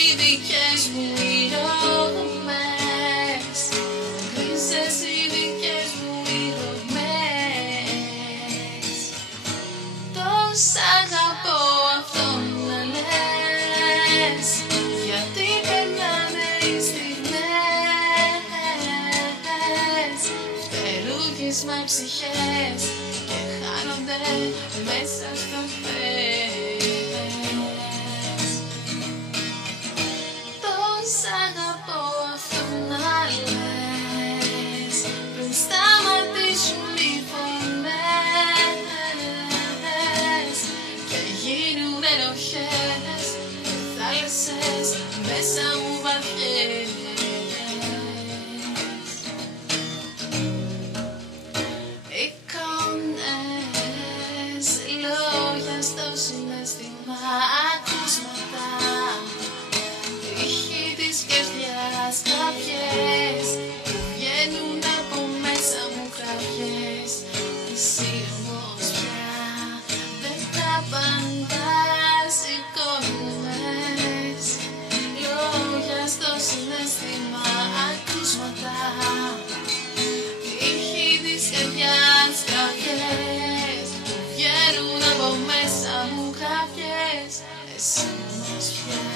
οι δικές μου ηρωμές, γκρίζες οι δικές μου ηρωμές. Τόσα αγαπώ αυτόν να λες, γιατί περνάνε οι στιγμές, φτερούγισμα ψυχές και χάνονται μέσα στο χθες. Τόσα αγαπώ αυτόν να λες, πριν σταματήσουν οι φωνές και γίνουν ενοχές και θάλασσες μέσα μου βαθιές. Εικόνες, λόγια στο συναίσθημα, ακούσματα, ήχοι της καρδιάς, κάποιες που βγαίνουν από μέσα μου κραυγές. Εσύ όμως πια δεν τα απαντάς, εικόνες, λόγια στο συναίσθημα, ακούσματα, ήχοι της καρδιάς, κραυγές που βγαίνουν από μέσα μου κραυγές. Εσύ όμως πια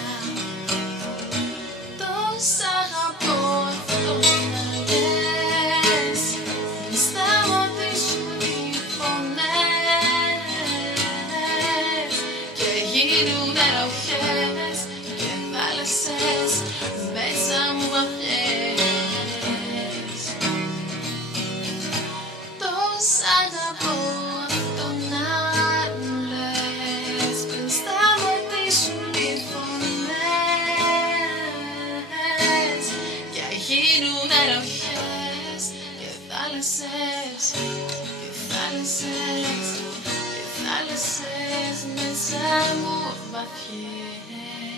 τόσα αγαπώ αυτόν να λες, μην σταματήσουν οι φωνές και γίνουν ενοχές και θάλασσες μέσα μου βαθιές. Τόσα αγαπώ αυτόν να λες, πριν σταματήσουν οι φωνές και γίνουν ενοχές και θάλασσες, και θάλασσες, και θάλασσες μέσα μου βαθιές.